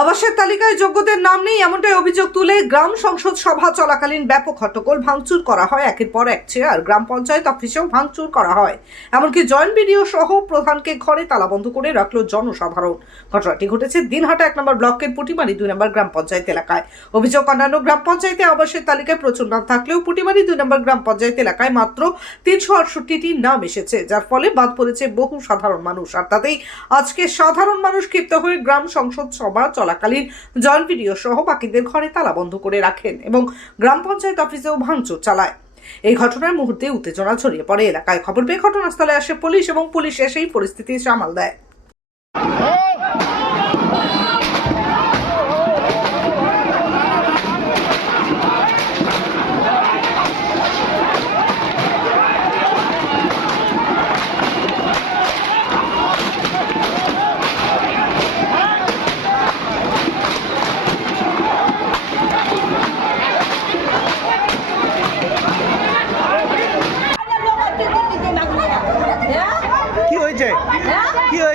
আবাসের তালিকায় যোগ্যদের নাম নেই এমনটাই অভিযোগ তুলে গ্রাম সংসদ সভা চলাকালীন ব্যাপক হট্টগোল ভাঙচুর করা হয় একের পর এক চেয়ার গ্রাম পঞ্চায়েত অফিসেও ভাঙচুর করা হয়। এমনকি জয়েন্ট বিডিও সহ প্রধানকে ঘরে তালাবন্ধ করে রাখল জনসাধারণ। ঘটনাটি ঘটেছে দিনহাটা এক নম্বর ব্লকের পুটিমারি দুই নম্বর গ্রাম পঞ্চায়েত এলাকায়। অভিযোগ অন্যান্য গ্রাম পঞ্চায়েতে আবাসের তালিকায় প্রচুর নাম থাকলেও পুটিমারি দুই নম্বর গ্রাম পঞ্চায়েত এলাকায় মাত্র তিনশো আটষট্টিটি নাম এসেছে, যার ফলে বাদ পড়েছে বহু সাধারণ মানুষ। আর তাতেই আজকে সাধারণ মানুষ ক্ষিপ্ত হয়ে গ্রাম সংসদ সভা চলাকালীন জয়েন্ট ভিডিও সহ বাকিদের ঘরে তালা বন্ধ করে রাখেন এবং গ্রাম পঞ্চায়েত অফিসেও ভাঙচুর চালায়। এই ঘটনার মুহূর্তে উত্তেজনা ছড়িয়ে পড়ে। এলাকায় খবর পেয়ে ঘটনাস্থলে আসে পুলিশ এবং পুলিশ এসেই পরিস্থিতি সামাল দেয়।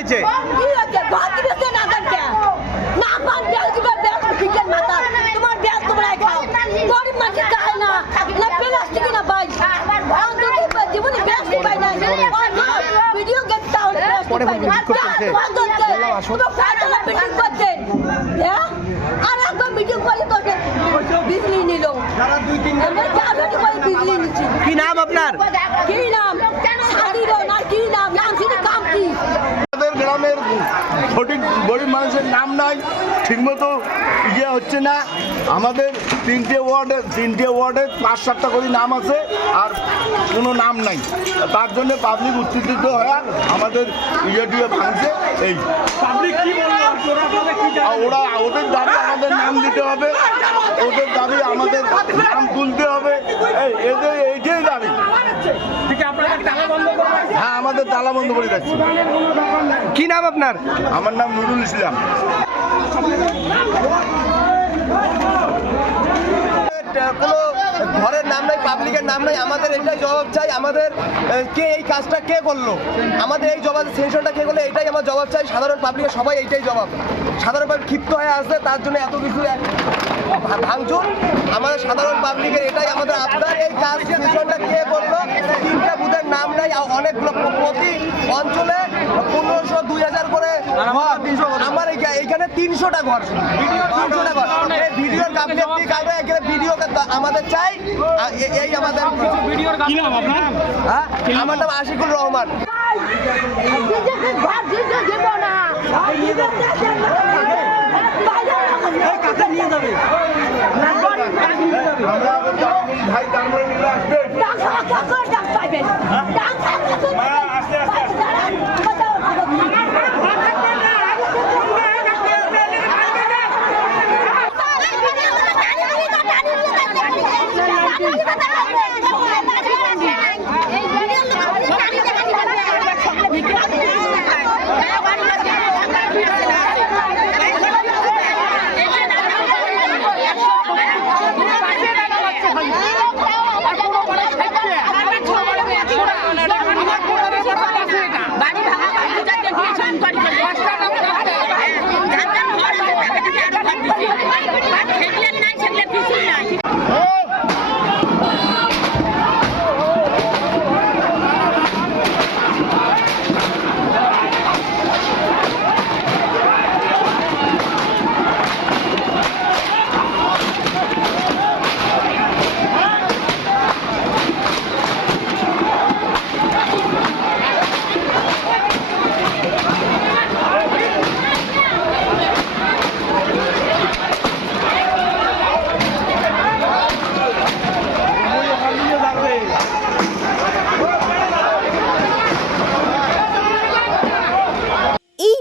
কি হয়েছে পরে বলবি, বিক্ষোভ চলছে। আর একবার মিটিং করে তোকে বিজলি নিল। বিজলি নিচ্ছি। কি নাম আপনার? কি নাম সাদির না কি নাম নাম শুনে কাম কি আমাদের গ্রামের সঠিক গরিব মানুষের নাম নাই ঠিকমতো ইয়ে হচ্ছে না। আমাদের তিনটে ওয়ার্ডে তিনটে ওয়ার্ডে পাঁচ সাতটা করে নাম আছে আর কোনো নাম নাই। তার জন্য পাবলিক উত্তেজিত হয়ে আমাদের ইয়ে দিয়ে ভাঙছে এই। ওরা ওদের দাবি আমাদের নাম দিতে হবে। ওদের দাবি আমাদের নাম তুলতে হবে। এই এদের এইটাই দাবি। আমাদের তালা বন্ধ করে যাচ্ছে কি নাম আপনার? আমার নাম নুরুল ইসলাম। কোনো ঘরের নাম নাই পাবলিকের নাম নাই আমাদের এটাই জবাব চাই আমাদের কে এই কাজটা কে করল? আমাদের এই জবাব সেশনটা কে করল এটাই আমার জবাব চাই সাধারণ পাবলিকের সবাই এইটাই জবাব। সাধারণ পাবলিক ক্ষিপ্ত হয়ে আসছে তার জন্য এত কিছু ভাঙচুর। আমাদের সাধারণ পাবলিকের এটাই আমাদের আপনার এই কাজ সেশনটা কে করল তিনটা বুথের নাম নাই আর অনেকগুলো প্র- প্রতি অঞ্চলে পনেরোশো দুই হাজার করে ঘর। আমার এইখানে তিনশোটা ঘর। তিনশোটা ঘর। ভিডিওর গাফিলতি কারণে এখানে ভিডিও আমাদের চাই। এই আমাদের হ্যাঁ? আমার নাম আশিকুর রহমান। যাব, ভাই তারপরে আসবে।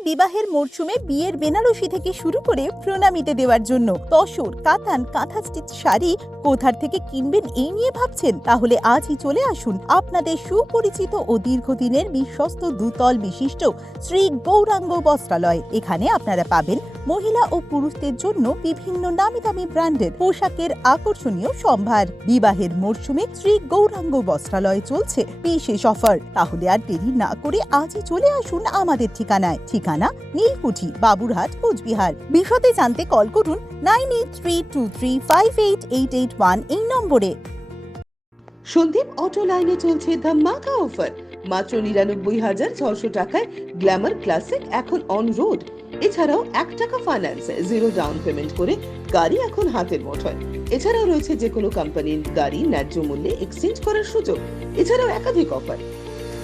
বিবাহের মরশুমে বিয়ের বেনারসি থেকে শুরু করে প্রণামিতে দেওয়ার জন্য তসর, কাতান কাঁথা স্টিচ শাড়ি কোথার থেকে কিনবেন এই নিয়ে ভাবছেন। তাহলে আজই চলে আসুন আপনাদের সুপরিচিত ও দীর্ঘদিনের বিশ্বস্ত দুতল বিশিষ্ট শ্রী গৌরাঙ্গ বস্ত্রালয়। এখানে আপনারা পাবেন মহিলা ও পুরুষদের জন্য বিভিন্ন নামি দামি ব্র্যান্ডের পোশাকের আকর্ষণীয় সম্ভার। বিবাহের মরশুমে শ্রী গৌরাঙ্গ বস্ত্রালয় চলছে বিশেষ অফার। তাহলে আর দেরি না করে আজই চলে আসুন আমাদের ঠিকানায়। ঠিকানা নীলকুঠি, বাবুরহাট, কোচবিহার। বিশদে জানতে কল করুন nine eight three two three five eight eight eight one এই নম্বরে। সন্দীপ অটো লাইনে চলছে অফার। মাত্র নিরানব্বই হাজার ছশো টাকায় গ্ল্যামার ক্লাসিক এখন অন রোড এছাড়াও এক টাকা ফাইন্যান্সে জিরো ডাউন পেমেন্ট করে গাড়ি এখন হাতের মুঠোয়। এছাড়াও রয়েছে যে কোনো কোম্পানির গাড়ি ন্যায্য মূল্যে এক্সচেঞ্জ করার সুযোগ। এছাড়াও একাধিক অফার